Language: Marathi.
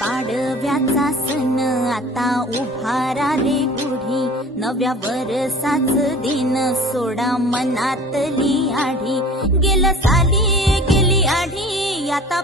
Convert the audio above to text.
पाडव्याचा सण आता उभारा रे गुढी, नव्या वरसाच दिन सोडा मनातली आढी. गेली आढी आता